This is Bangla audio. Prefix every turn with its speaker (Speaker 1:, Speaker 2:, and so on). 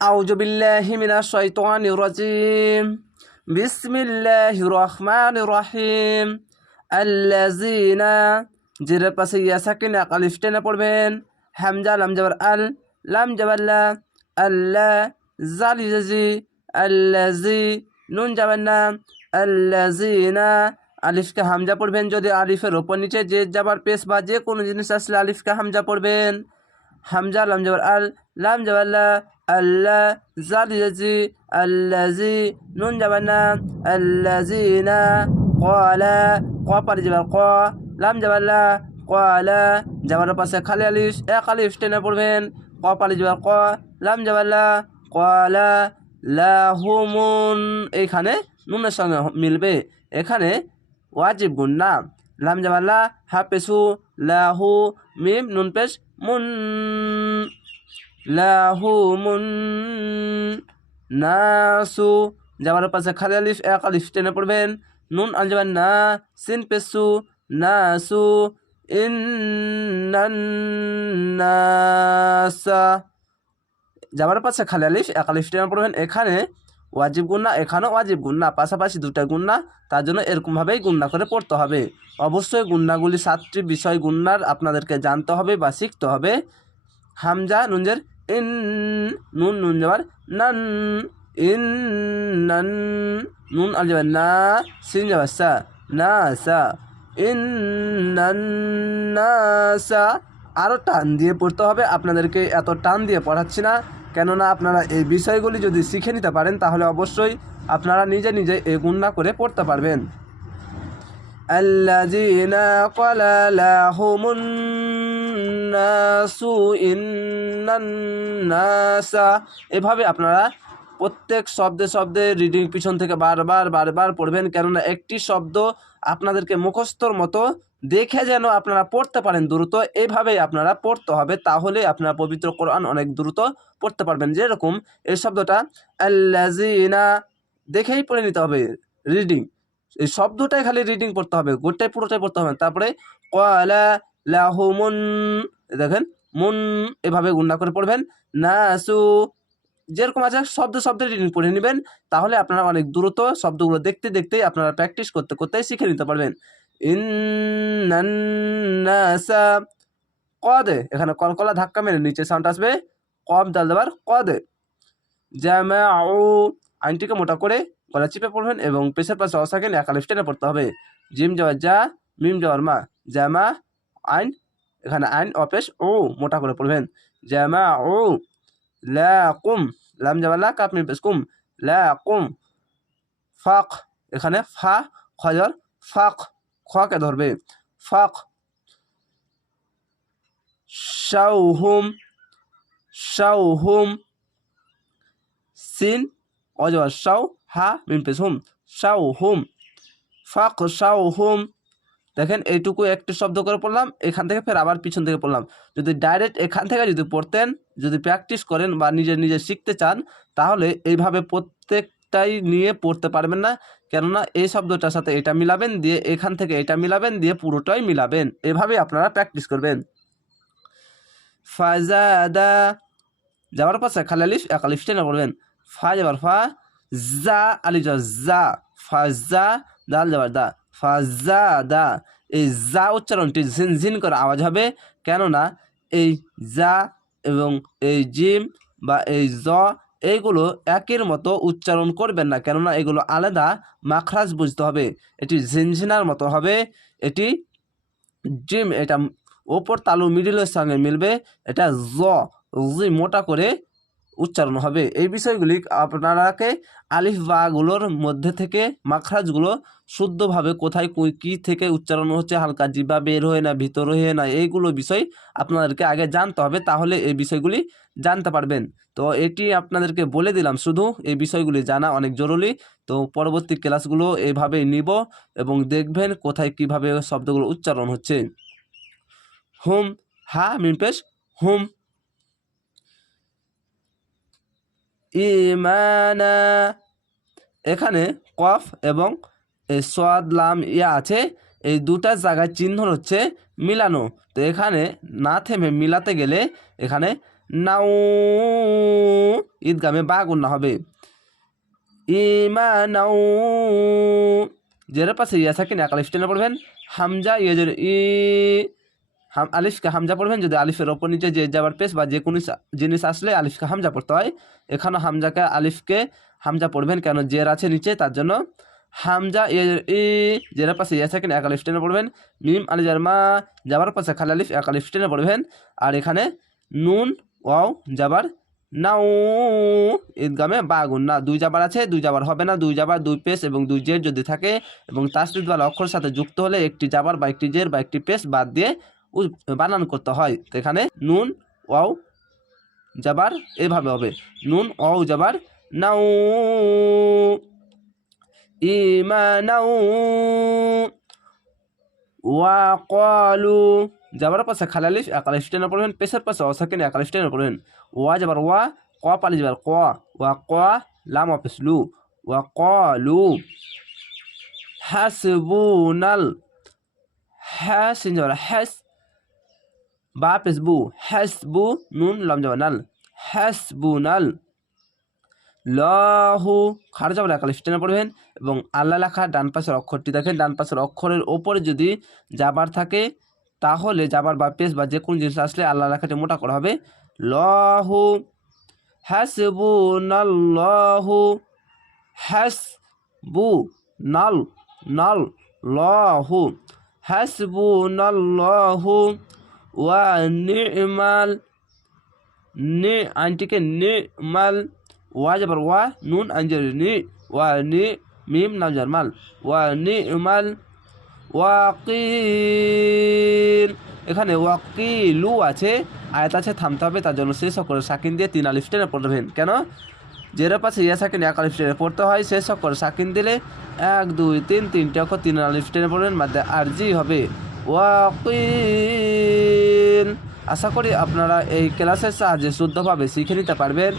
Speaker 1: أعوذ بالله من الشيطان الرجيم بسم الله الرحمن الرحيم الذين জিরের পাশে ইয়া সাকিন আলিফ টেনে পড়বেন হামজা লাম জাবার আল লাম জাবাল্লা আল্লাহ জালি জাজি আল্লাজি নুন যাবেন না আল্লাজিনা আলিফকে হামজা পড়বেন যদি আলিফের ওপর নিচে যে যাবার পেশ বা যে কোনো জিনিস আসলে আলিফকে হামজা পড়বেন হামজা লাম জাবার আল লাম জাবাল্লা আল্লাহ জালি জাজি আল্লাজি নুন যাবেন না আল্লাজিনা কলা ক পারি যাবার ক লাম জাবাল্লা কলা যাবার পাশে খালি আলিফ এক আলিফ টেনে পড়বেন ক পারি যাবার ক লাম লাহুমুন এইখানে নুনের সঙ্গে মিলবে এখানে ওয়াজিব গুণ না লাম জাবাল্লা হাফেসু লাহু মিম নুন পেশ মুন লাহু মুন নাসু। যাবার পাশে খালি আলিফ, এক আলিফ টেনে পড়বেন। নুন আল যাবেন না, সিন পেসু নাসু। ইন্নান্নাসা যাবার পাশে খালি আলিফ, এক আলিফ টেনে পড়বেন। এখানে ওয়াজিব গুন্না এখানেও ওয়াজিব গুন্না পাশাপাশি দুটা গুন্না তার জন্য এরকমভাবেই গুন্না করে পড়তে হবে। অবশ্যই গুন্নাগুলি সাতটি বিষয় গুন্নার আপনাদেরকে জানতে হবে বা শিখতে হবে। হামজা, নুনজের ইন, নুন নুন যাবার, নান, ইন, নান, নুন, আল যাবার, না, সিন যাবার, সা, না, সা, ইন, নান, না, সা আরও টান দিয়ে পড়তে হবে। আপনাদেরকে এত টান দিয়ে পড়াচ্ছি না। কেননা আপনারা এই বিষয়গুলি যদি শিখে নিতে পারেন, তাহলে অবশ্যই আপনারা নিজে নিজে এই গুণনা করে পড়তে পারবেন। الذين قال لهم الناس إن الناس এভাবে আপনারা প্রত্যেক শব্দে শব্দে রিডিং পিছন থেকে বারবার বারবার পড়বেন কেননা একটি শব্দ আপনাদেরকে মুখস্থর মতো দেখে যেন আপনারা পড়তে পারেন দ্রুত এইভাবেই আপনারা পড়তে হবে তাহলে আপনারা পবিত্র কোরআন অনেক দ্রুত পড়তে পারবেন যেরকম এই শব্দটা আল্লাজিনা দেখেই পড়ে নিতে হবে রিডিং এই শব্দটাই খালি রিডিং পড়তে হবে গোটাই পুরোটাই পড়তে হবে। তারপরে কলা লাহুমুন দেখেন, মুন এভাবে গুন্ডা করে পড়বেন। নাসু, যেরকম আছে শব্দ শব্দের রিডিং পড়ে নেবেন, তাহলে আপনারা অনেক দ্রুত শব্দগুলো দেখতে দেখতেই আপনারা প্র্যাকটিস করতে করতেই শিখে নিতে পারবেন। ইন্নাসা কদে, এখানে কলকলা ধাক্কা মেরে নিচে সাউন্ড আসবে কব দাল দেবার কদে। জামাউ আইনটিকে মোটা করে গলা চিপে পড়বেন এবং পেশের পাশে অসাকেন একা টেনে পড়তে হবে। জিম যাওয়ার যা, মিম যাওয়ার মা জামা আইন, এখানে আইন অপেশ ও, মোটা করে পড়বেন। জামা ও, লা, কুম, লাম যাওয়া লা, কাপ, মিম, পেশ, কুম, লা, কুম, ফাক, এখানে ফা খজর ফাক, খকে ধরবে। ফাক শাউহুম শাউহুম সিন অজর শাউ হা মিম পেশ হুম শাউ হুম, ফাক শাউ হুম। দেখেন, এইটুকু একটি শব্দ করে পড়লাম, এখান থেকে ফের আবার পিছন থেকে পড়লাম। যদি ডাইরেক্ট এখান থেকে যদি পড়তেন, যদি প্র্যাকটিস করেন বা নিজে নিজে শিখতে চান, তাহলে এইভাবে প্রত্যেকটাই নিয়ে পড়তে পারবেন না। কেননা, এই শব্দটার সাথে এটা মিলাবেন, দিয়ে এখান থেকে এটা মিলাবেন, দিয়ে পুরোটাই মিলাবেন। এভাবে আপনারা প্র্যাকটিস করবেন। ফাজাদা, যাওয়ার পাশে খালি আলিফ, এক আলিফ টেনে পড়বেন। ফা যাবার ফা জা আলিফ জা ফাজা দাল যাবার দা ফাজা দা এই জা উচ্চারণটি ঝিন ঝিন করে আওয়াজ হবে। কেননা এই জা এবং এই জিম বা এই জ এইগুলো একের মতো উচ্চারণ করবেন না। কেননা এগুলো আলাদা মাখরাজ বুঝতে হবে। এটি ঝিনঝিনার মতো হবে। এটি জিম, এটা ওপর তালু মিডিলের সঙ্গে মিলবে। এটা জ, জি, মোটা করে উচ্চারণ হবে। এই বিষয়গুলি আপনারাকে আলিফ বাগুলোর মধ্যে থেকে মাখরাজগুলো শুদ্ধভাবে কোথায় কী থেকে উচ্চারণ হচ্ছে, হালকা জিবা বের হয়ে না, ভিতর হয়ে না, এইগুলো বিষয় আপনাদেরকে আগে জানতে হবে, তাহলে এই বিষয়গুলি জানতে পারবেন। তো এটি আপনাদেরকে বলে দিলাম, শুধু এই বিষয়গুলি জানা অনেক জরুরি। তো পরবর্তী ক্লাসগুলো এভাবেই নিব এবং দেখবেন কোথায় কীভাবে শব্দগুলো উচ্চারণ হচ্ছে। হুম, হা মিমপেশ হুম। ইমানা। এখানে কফ এবং সোয়াদ লাম ইয়া আছে, এই দুটা জায়গায় চিহ্ন হচ্ছে মিলানো। তো এখানে না থেমে মিলাতে গেলে এখানে নাও ঈদগামে বা গুন্না হবে। ইমানাউ। জেরের পাশে ইয়া সাকিন এক আলিফ টেনে পড়বেন, হামজা ইয়ে জের ই হাম, আলিফকে হামজা পড়বেন। যদি আলিফের ওপর নিচে যে যাবার পেশ বা যে কোনো জিনিস আসলে আলিফকে হামজা পড়তে হয়, এখানে হামজাকে, আলিফকে হামজা পড়বেন কেন? জের আছে নিচে, তার জন্য হামজা ইয়ে জের পাশে ইয়া সাকিন এক আলিফ টেনে পড়বেন। মিম আলিজার মা, যাবার পাশে খালি আলিফ, এক আলিফ টেনে পড়বেন। আর এখানে নুন, ওয়াও, যাবার নাও, ঈদগামে বাগুন। না, দুই যাবার আছে, দুই যাবার হবে না। দুই যাবার, দুই পেস এবং দুই জের যদি থাকে এবং বা অক্ষর সাথে যুক্ত হলে একটি যাবার বা একটি জের বা একটি পেস বাদ দিয়ে বানান করতে হয়। তো এখানে নুন, ওয়াও, যাবার এভাবে হবে। নুন, ওয়াও, যাবার, নাও। ইমানাউ ওয়াকালু যাবার পাশে খালালিফ একালিফ টেনে পড়বেন পেশের পাশে অসাকিন একালিফ টেনে পড়বেন ওয়া, যাবার, ওয়া, ক পালি যাবার, ক। ওয়া, ক, লাম, অফিস, লু। ওয়া কলু হাসবুনাল। হাসিন যাবার হ্যাস বা পেসবু হাসবু নুন লাম যাবার নাল লহু খার যাবার একালিফ টেনে পড়বেন এবং আল্লাহ লেখা ডান পাশের অক্ষরটি দেখেন। ডান পাশের অক্ষরের ওপরে যদি যাবার থাকে, তাহলে যাবার বা পেস বা যে কোনো জিনিস আসলে আল্লাহ লেখাটি মোটা করা হবে। লহু হাসবু নাল্লাহু হাসবু নাল নাল লহু হাসবু নাল্লাহু ওয়া নি'মাল নি আইনটিকে নি'মাল ওয়া যাবার ওয়া নুন আঞ্জের নি ওয়া নি মিম নাম জারমাল ওয়া নি'মাল ওয়াকিল এখানে ওয়াকিলু আছে, আয়াত আছে, থামতে হবে, তার জন্য শেষ করে সাকিন দিয়ে তিন আলিফ টেনে পড়বেন। কেন? জেরো পাশে ইয়া সাকিন এক আলিফ টেনে পড়তে হয়, শেষ করে সাকিন দিলে এক, দুই, তিন, তিনটে অক্ষর তিন আলিফ টেনে পড়বেন, মাধ্যমে আরজি হবে। ওয়াকিল। আশা করি আপনারা এই ক্লাসের সাহায্যে শুদ্ধভাবে শিখে নিতে পারবেন।